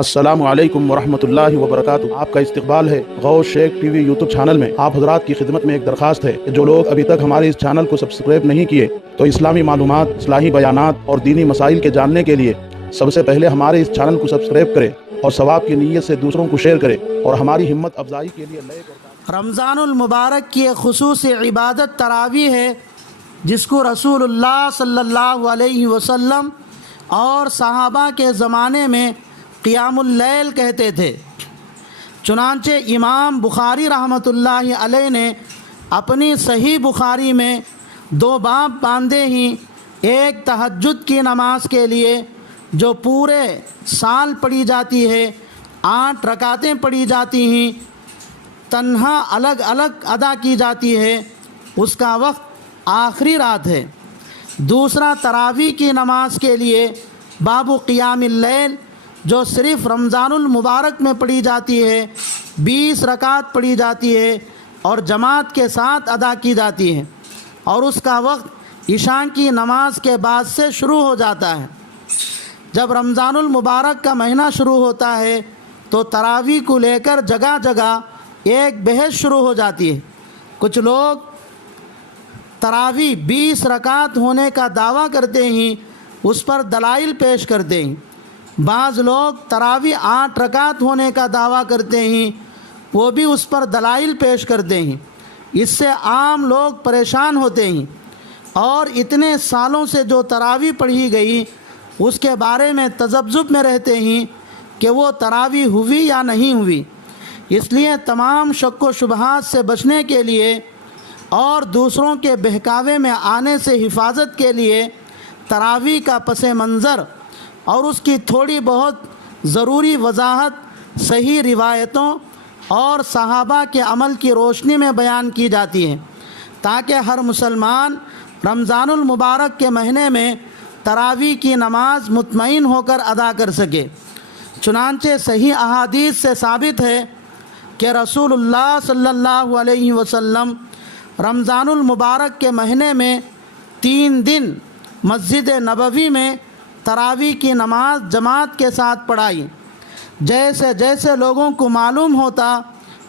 السلام علیکم ورحمۃ اللہ وبرکاتہ۔ آپ کا استقبال ہے غوث شیخ ٹی وی یوٹیوب چینل میں۔ آپ حضرات کی خدمت میں ایک درخواست ہے کہ جو لوگ ابھی تک ہمارے اس چینل کو سبسکرائب نہیں کیے تو اسلامی معلومات، اصلاحی بیانات اور دینی مسائل کے جاننے کے لیے سب سے پہلے ہمارے اس چینل کو سبسکرائب کریں اور ثواب کی نیت سے دوسروں کو شیئر کریں اور ہماری ہمت افزائی کے لیے رمضان المبارک کی ایک خصوصی عبادت تراویح ہے، جس کو رسول اللہ صلی اللہ علیہ وسلم اور صحابہ کے زمانے میں قیام اللیل کہتے تھے۔ چنانچہ امام بخاری رحمۃ اللہ علیہ نے اپنی صحیح بخاری میں 2 باب باندھے ہی، ایک تہجد کی نماز کے لیے جو پورے سال پڑھی جاتی ہے، 8 رکعتیں پڑھی جاتی ہیں، تنہا الگ الگ ادا کی جاتی ہے، اس کا وقت آخری رات ہے۔ دوسرا تراویح کی نماز کے لیے باب قیام اللیل جو صرف رمضان المبارک میں پڑھی جاتی ہے، 20 رکعت پڑھی جاتی ہے اور جماعت کے ساتھ ادا کی جاتی ہے، اور اس کا وقت عشاء کی نماز کے بعد سے شروع ہو جاتا ہے۔ جب رمضان المبارک کا مہینہ شروع ہوتا ہے تو تراویح کو لے کر جگہ جگہ ایک بحث شروع ہو جاتی ہے۔ کچھ لوگ تراویح 20 رکعت ہونے کا دعویٰ کرتے ہیں، اس پر دلائل پیش کرتے ہیں۔ بعض لوگ تراویح 8 رکعت ہونے کا دعویٰ کرتے ہیں، وہ بھی اس پر دلائل پیش کرتے ہیں۔ اس سے عام لوگ پریشان ہوتے ہیں اور اتنے سالوں سے جو تراویح پڑھی گئی اس کے بارے میں تذبذب میں رہتے ہیں کہ وہ تراویح ہوئی یا نہیں ہوئی۔ اس لیے تمام شک و شبہات سے بچنے کے لیے اور دوسروں کے بہکاوے میں آنے سے حفاظت کے لیے تراویح کا پس منظر اور اس کی تھوڑی بہت ضروری وضاحت صحیح روایتوں اور صحابہ کے عمل کی روشنی میں بیان کی جاتی ہے، تاکہ ہر مسلمان رمضان المبارک کے مہینے میں تراویح کی نماز مطمئن ہو کر ادا کر سکے۔ چنانچہ صحیح احادیث سے ثابت ہے کہ رسول اللہ صلی اللہ علیہ وسلم رمضان المبارک کے مہینے میں 3 دن مسجد نبوی میں تراویح کی نماز جماعت کے ساتھ پڑھائی۔ جیسے جیسے لوگوں کو معلوم ہوتا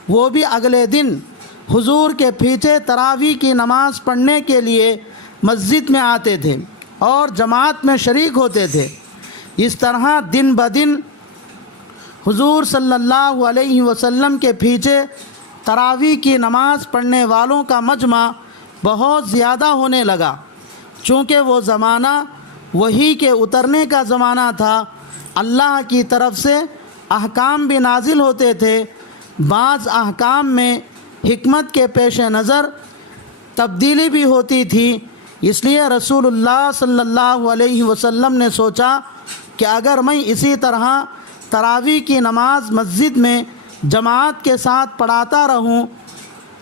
وہ بھی اگلے دن حضور کے پیچھے تراویح کی نماز پڑھنے کے لیے مسجد میں آتے تھے اور جماعت میں شریک ہوتے تھے۔ اس طرح دن بدن حضور صلی اللہ علیہ وسلم کے پیچھے تراویح کی نماز پڑھنے والوں کا مجمع بہت زیادہ ہونے لگا۔ چونکہ وہ زمانہ وحی کے اترنے کا زمانہ تھا، اللہ کی طرف سے احکام بھی نازل ہوتے تھے، بعض احکام میں حکمت کے پیش نظر تبدیلی بھی ہوتی تھی۔ اس لیے رسول اللہ صلی اللہ علیہ وسلم نے سوچا کہ اگر میں اسی طرح تراویح کی نماز مسجد میں جماعت کے ساتھ پڑھاتا رہوں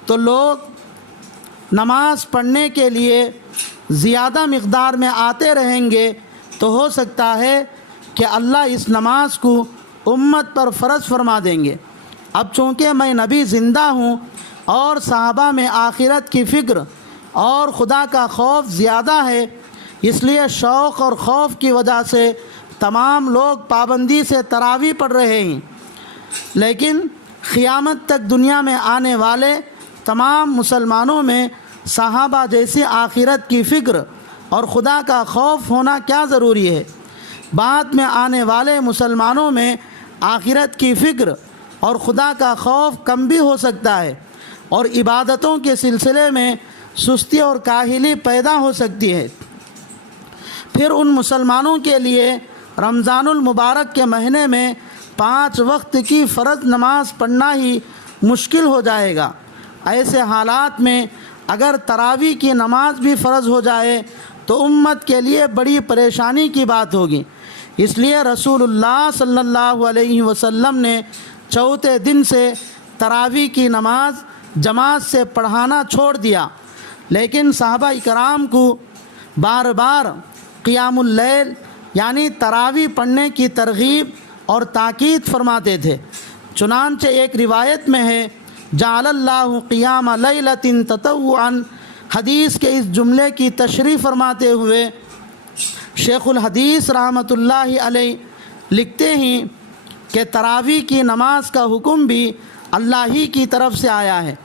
تو لوگ نماز پڑھنے کے لیے زیادہ مقدار میں آتے رہیں گے، تو ہو سکتا ہے کہ اللہ اس نماز کو امت پر فرض فرما دیں گے۔ اب چونکہ میں نبی زندہ ہوں اور صحابہ میں آخرت کی فکر اور خدا کا خوف زیادہ ہے، اس لیے شوق اور خوف کی وجہ سے تمام لوگ پابندی سے تراویح پڑھ رہے ہیں، لیکن قیامت تک دنیا میں آنے والے تمام مسلمانوں میں صحابہ جیسی آخرت کی فکر اور خدا کا خوف ہونا کیا ضروری ہے؟ بعد میں آنے والے مسلمانوں میں آخرت کی فکر اور خدا کا خوف کم بھی ہو سکتا ہے، اور عبادتوں کے سلسلے میں سستی اور کاہلی پیدا ہو سکتی ہے۔ پھر ان مسلمانوں کے لیے رمضان المبارک کے مہینے میں 5 وقت کی فرض نماز پڑھنا ہی مشکل ہو جائے گا۔ ایسے حالات میں اگر تراویح کی نماز بھی فرض ہو جائے تو امت کے لیے بڑی پریشانی کی بات ہوگی۔ اس لیے رسول اللہ صلی اللہ علیہ وسلم نے 4تھے دن سے تراویح کی نماز جماعت سے پڑھانا چھوڑ دیا، لیکن صحابہ اکرام کو بار بار قیام اللیل یعنی تراویح پڑھنے کی ترغیب اور تاکید فرماتے تھے۔ چنانچہ ایک روایت میں ہے جعل اللہ قیام لیلۃ تطوعا، حدیث کے اس جملے کی تشریح فرماتے ہوئے شیخ الحدیث رحمۃ اللہ علیہ لکھتے ہیں کہ تراویح کی نماز کا حکم بھی اللہ ہی کی طرف سے آیا ہے،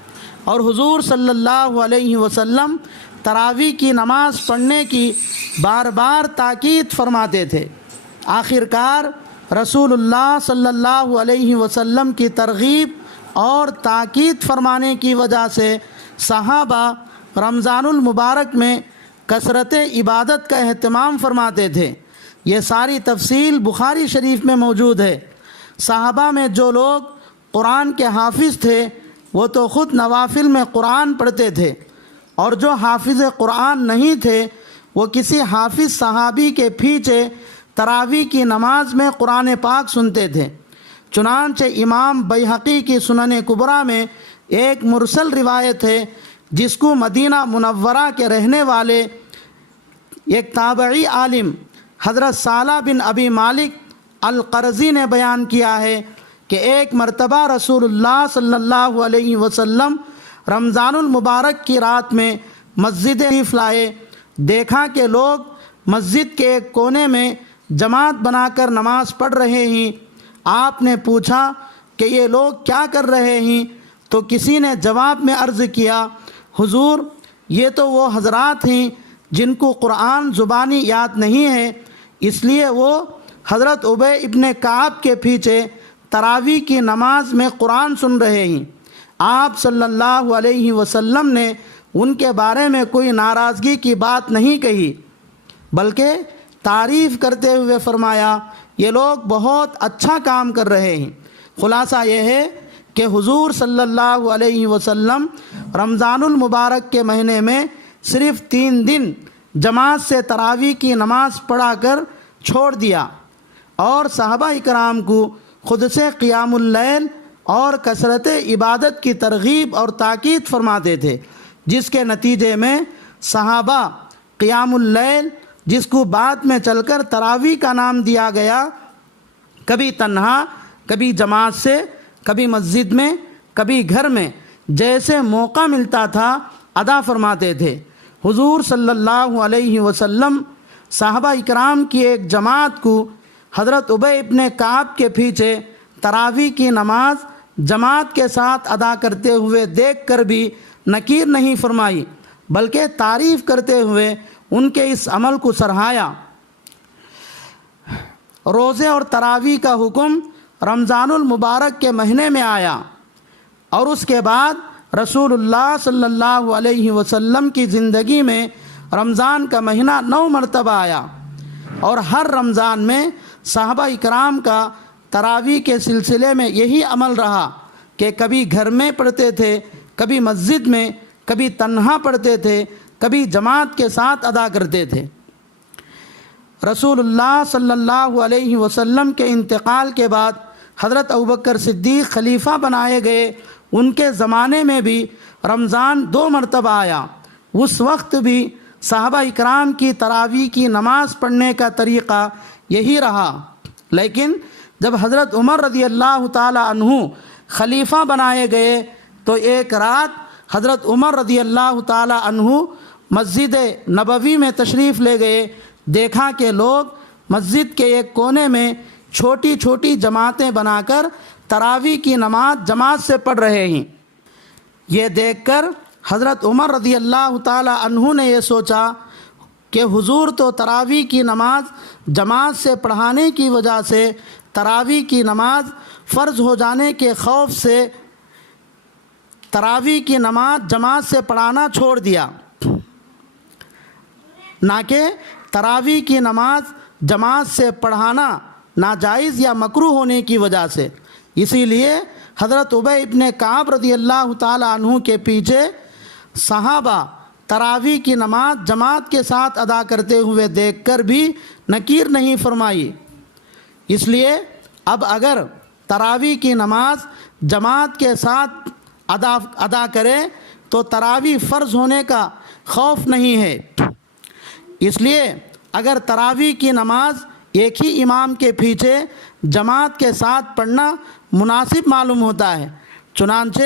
اور حضور صلی اللہ علیہ وسلم تراویح کی نماز پڑھنے کی بار بار تاکید فرماتے تھے۔ آخر کار رسول اللہ صلی اللہ علیہ وسلم کی ترغیب اور تاکید فرمانے کی وجہ سے صحابہ رمضان المبارک میں کثرت عبادت کا اہتمام فرماتے تھے۔ یہ ساری تفصیل بخاری شریف میں موجود ہے۔ صحابہ میں جو لوگ قرآن کے حافظ تھے وہ تو خود نوافل میں قرآن پڑھتے تھے، اور جو حافظ قرآن نہیں تھے وہ کسی حافظ صحابی کے پیچھے تراویح کی نماز میں قرآن پاک سنتے تھے۔ چنانچہ امام بیہقی کی سنن کبریٰ میں ایک مرسل روایت ہے جس کو مدینہ منورہ کے رہنے والے ایک تابعی عالم حضرت صالح بن ابی مالک القرظی نے بیان کیا ہے کہ ایک مرتبہ رسول اللہ صلی اللہ علیہ وسلم رمضان المبارک کی رات میں مسجد شریف لائے۔ دیکھا کہ لوگ مسجد کے ایک کونے میں جماعت بنا کر نماز پڑھ رہے ہیں۔ آپ نے پوچھا کہ یہ لوگ کیا کر رہے ہیں؟ تو کسی نے جواب میں عرض کیا، حضور یہ تو وہ حضرات ہیں جن کو قرآن زبانی یاد نہیں ہے، اس لیے وہ حضرت ابی ابن کعب کے پیچھے تراویح کی نماز میں قرآن سن رہے ہیں۔ آپ صلی اللہ علیہ وسلم نے ان کے بارے میں کوئی ناراضگی کی بات نہیں کہی، بلکہ تعریف کرتے ہوئے فرمایا یہ لوگ بہت اچھا کام کر رہے ہیں۔ خلاصہ یہ ہے کہ حضور صلی اللہ علیہ وسلم رمضان المبارک کے مہینے میں صرف 3 دن جماعت سے تراویح کی نماز پڑھا کر چھوڑ دیا، اور صحابہ اکرام کو خود سے قیام اللیل اور کثرت عبادت کی ترغیب اور تاکید فرماتے تھے، جس کے نتیجے میں صحابہ قیام اللیل، جس کو بعد میں چل کر تراویح کا نام دیا گیا، کبھی تنہا، کبھی جماعت سے، کبھی مسجد میں، کبھی گھر میں، جیسے موقع ملتا تھا ادا فرماتے تھے۔ حضور صلی اللہ علیہ وسلم صحابہ اکرام کی ایک جماعت کو حضرت ابی ابن کعب کے پیچھے تراویح کی نماز جماعت کے ساتھ ادا کرتے ہوئے دیکھ کر بھی نکیر نہیں فرمائی، بلکہ تعریف کرتے ہوئے ان کے اس عمل کو سراہا۔ روزے اور تراویح کا حکم رمضان المبارک کے مہینے میں آیا، اور اس کے بعد رسول اللہ صلی اللہ علیہ وسلم کی زندگی میں رمضان کا مہینہ 9 مرتبہ آیا، اور ہر رمضان میں صحابہ اکرام کا تراویح کے سلسلے میں یہی عمل رہا کہ کبھی گھر میں پڑھتے تھے، کبھی مسجد میں، کبھی تنہا پڑھتے تھے، کبھی جماعت کے ساتھ ادا کرتے تھے۔ رسول اللہ صلی اللہ علیہ وسلم کے انتقال کے بعد حضرت ابوبکر صدیق خلیفہ بنائے گئے۔ ان کے زمانے میں بھی رمضان 2 مرتبہ آیا۔ اس وقت بھی صحابہ اکرام کی تراویح کی نماز پڑھنے کا طریقہ یہی رہا، لیکن جب حضرت عمر رضی اللہ تعالی عنہ خلیفہ بنائے گئے تو ایک رات حضرت عمر رضی اللہ تعالی عنہ مسجد نبوی میں تشریف لے گئے۔ دیکھا کہ لوگ مسجد کے ایک کونے میں چھوٹی چھوٹی جماعتیں بنا کر تراویح کی نماز جماعت سے پڑھ رہے ہیں۔ یہ دیکھ کر حضرت عمر رضی اللہ تعالی عنہ نے یہ سوچا کہ حضور تو تراویح کی نماز جماعت سے پڑھانے کی وجہ سے تراویح کی نماز فرض ہو جانے کے خوف سے تراویح کی نماز جماعت سے پڑھانا چھوڑ دیا، نہ کہ تراویح کی نماز جماعت سے پڑھانا ناجائز یا مکروہ ہونے کی وجہ سے۔ اسی لیے حضرت ابی ابن کعب رضی اللہ تعالی عنہ کے پیچھے صحابہ تراویح کی نماز جماعت کے ساتھ ادا کرتے ہوئے دیکھ کر بھی نکیر نہیں فرمائی۔ اس لیے اب اگر تراویح کی نماز جماعت کے ساتھ ادا کرے تو تراویح فرض ہونے کا خوف نہیں ہے۔ اس لیے اگر تراویح کی نماز ایک ہی امام کے پیچھے جماعت کے ساتھ پڑھنا مناسب معلوم ہوتا ہے، چنانچہ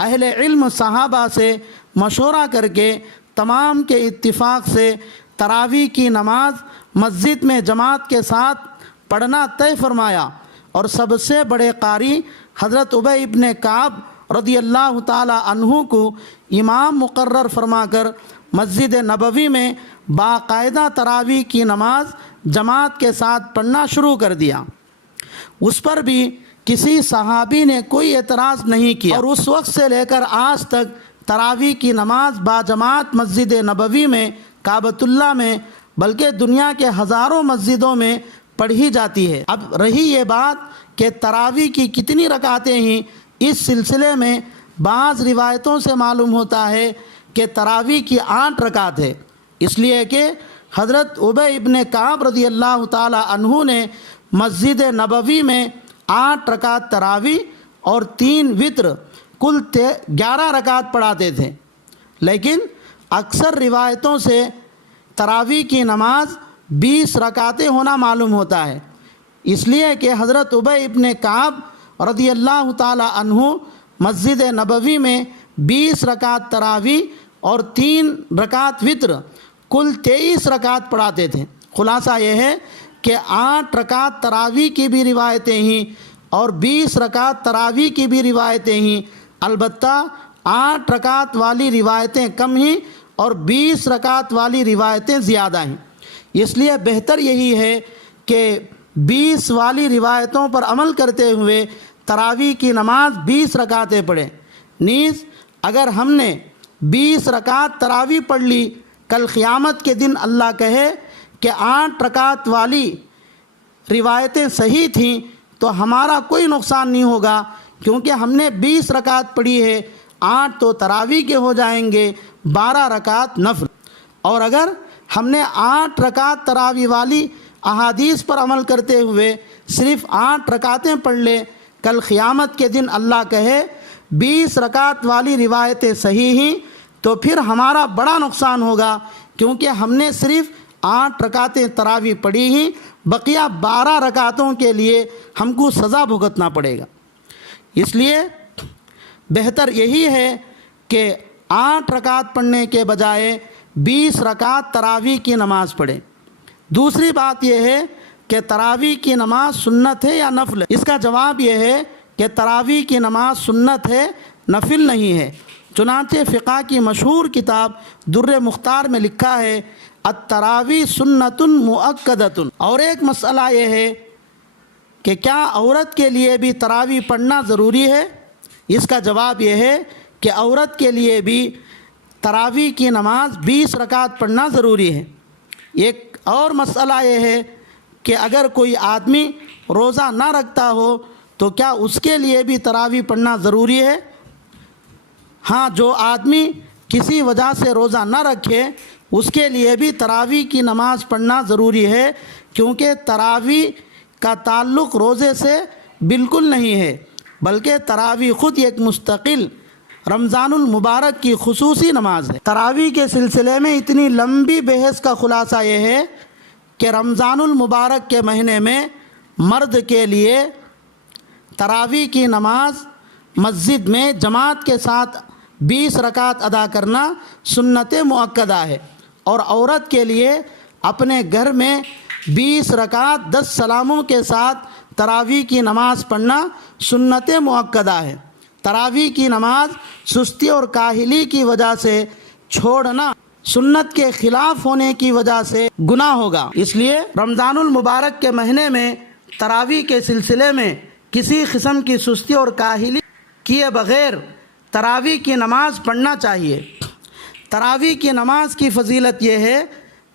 اہل علم صحابہ سے مشورہ کر کے تمام کے اتفاق سے تراویح کی نماز مسجد میں جماعت کے ساتھ پڑھنا طے فرمایا، اور سب سے بڑے قاری حضرت ابی ابن کعب رضی اللہ تعالی عنہ کو امام مقرر فرما کر مسجد نبوی میں باقاعدہ تراویح کی نماز جماعت کے ساتھ پڑھنا شروع کر دیا۔ اس پر بھی کسی صحابی نے کوئی اعتراض نہیں کیا، اور اس وقت سے لے کر آج تک تراویح کی نماز باجماعت مسجد نبوی میں، کعبۃ اللہ میں، بلکہ دنیا کے ہزاروں مسجدوں میں پڑھی جاتی ہے۔ اب رہی یہ بات کہ تراویح کی کتنی رکعتیں ہیں، اس سلسلے میں بعض روایتوں سے معلوم ہوتا ہے کہ تراویح کی 8 رکعت ہے، اس لیے کہ حضرت ابی ابن کعب رضی اللہ تعالی عنہ نے مسجد نبوی میں 8 رکعت تراویح اور 3 وتر کل 11 رکعت پڑھاتے تھے، لیکن اکثر روایتوں سے تراویح کی نماز 20 رکعتیں ہونا معلوم ہوتا ہے، اس لیے کہ حضرت ابی ابن کعب رضی اللہ تعالی عنہ مسجد نبوی میں 20 رکعت تراویح اور 3 رکعت وتر کل 23 رکعت پڑھاتے تھے۔ خلاصہ یہ ہے کہ 8 رکعت تراویح کی بھی روایتیں ہیں اور 20 رکعت تراویح کی بھی روایتیں ہیں، البتہ 8 رکعت والی روایتیں کم ہیں اور 20 رکعت والی روایتیں زیادہ ہیں۔ اس لیے بہتر یہی ہے کہ 20 والی روایتوں پر عمل کرتے ہوئے تراویح کی نماز 20 رکعتیں پڑھیں۔ نیز اگر ہم نے 20 رکعت تراویح پڑھ لی، کل قیامت کے دن اللہ کہے کہ 8 رکعت والی روایتیں صحیح تھیں تو ہمارا کوئی نقصان نہیں ہوگا، کیونکہ ہم نے 20 رکعت پڑھی ہے، 8 تو تراویح کے ہو جائیں گے، 12 رکعت نفل۔ اور اگر ہم نے 8 رکعت تراویح والی احادیث پر عمل کرتے ہوئے صرف 8 رکعتیں پڑھ لے، کل قیامت کے دن اللہ کہے 20 رکعت والی روایتیں صحیح ہیں، تو پھر ہمارا بڑا نقصان ہوگا، کیونکہ ہم نے صرف 8 رکعتیں تراویح پڑھی ہیں، بقیہ 12 رکعتوں کے لیے ہم کو سزا بھگتنا پڑے گا۔ اس لیے بہتر یہی ہے کہ 8 رکعت پڑھنے کے بجائے 20 رکعت تراویح کی نماز پڑھیں۔ دوسری بات یہ ہے کہ تراویح کی نماز سنت ہے یا نفل ہے؟ اس کا جواب یہ ہے کہ تراویح کی نماز سنت ہے، نفل نہیں ہے۔ چنانچہ فقہ کی مشہور کتاب در مختار میں لکھا ہے التراویح سنت مؤکدۃ۔ اور ایک مسئلہ یہ ہے کہ کیا عورت کے لیے بھی تراویح پڑھنا ضروری ہے؟ اس کا جواب یہ ہے کہ عورت کے لیے بھی تراویح کی نماز 20 رکعت پڑھنا ضروری ہے۔ ایک اور مسئلہ یہ ہے کہ اگر کوئی آدمی روزہ نہ رکھتا ہو تو کیا اس کے لیے بھی تراویح پڑھنا ضروری ہے؟ ہاں، جو آدمی کسی وجہ سے روزہ نہ رکھے اس کے لیے بھی تراویح کی نماز پڑھنا ضروری ہے، کیونکہ تراویح کا تعلق روزے سے بالکل نہیں ہے، بلکہ تراویح خود ایک مستقل رمضان المبارک کی خصوصی نماز ہے۔ تراویح کے سلسلے میں اتنی لمبی بحث کا خلاصہ یہ ہے کہ رمضان المبارک کے مہینے میں مرد کے لیے تراویح کی نماز مسجد میں جماعت کے ساتھ 20 رکعت ادا کرنا سنت مؤکدہ ہے، اور عورت کے لیے اپنے گھر میں 20 رکعت 10 سلاموں کے ساتھ تراویح کی نماز پڑھنا سنت مؤکدہ ہے۔ تراویح کی نماز سستی اور کاہلی کی وجہ سے چھوڑنا سنت کے خلاف ہونے کی وجہ سے گناہ ہوگا، اس لیے رمضان المبارک کے مہینے میں تراویح کے سلسلے میں کسی قسم کی سستی اور کاہلی کیے بغیر تراویح کی نماز پڑھنا چاہیے۔ تراویح کی نماز کی فضیلت یہ ہے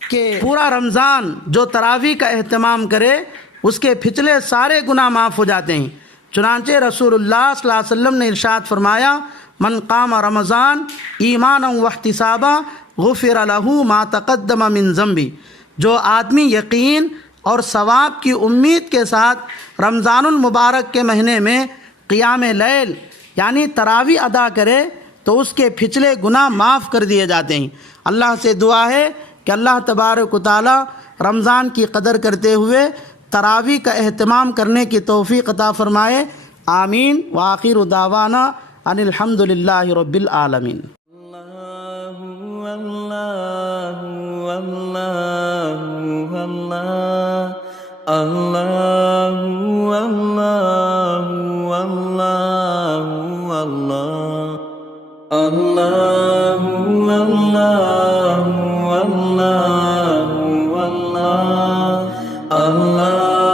کہ پورا رمضان جو تراویح کا اہتمام کرے اس کے پچھلے سارے گناہ معاف ہو جاتے ہیں۔ چنانچہ رسول اللہ صلی اللہ علیہ وسلم نے ارشاد فرمایا من قام رمضان ایمانا واحتسابا غفر له ما تقدم من ذنبی، جو آدمی یقین اور ثواب کی امید کے ساتھ رمضان المبارک کے مہینے میں قیام لیل یعنی تراویح ادا کرے تو اس کے پچھلے گناہ معاف کر دیے جاتے ہیں۔ اللہ سے دعا ہے کہ اللہ تبارک و تعالی رمضان کی قدر کرتے ہوئے تراویح کا اہتمام کرنے کی توفیق عطا فرمائے، آمین۔ وآخر دعوانا ان الحمد للہ رب العالمین۔ اللہ اللہ اللہ اللہ اللہ اللہ اللہ اللہ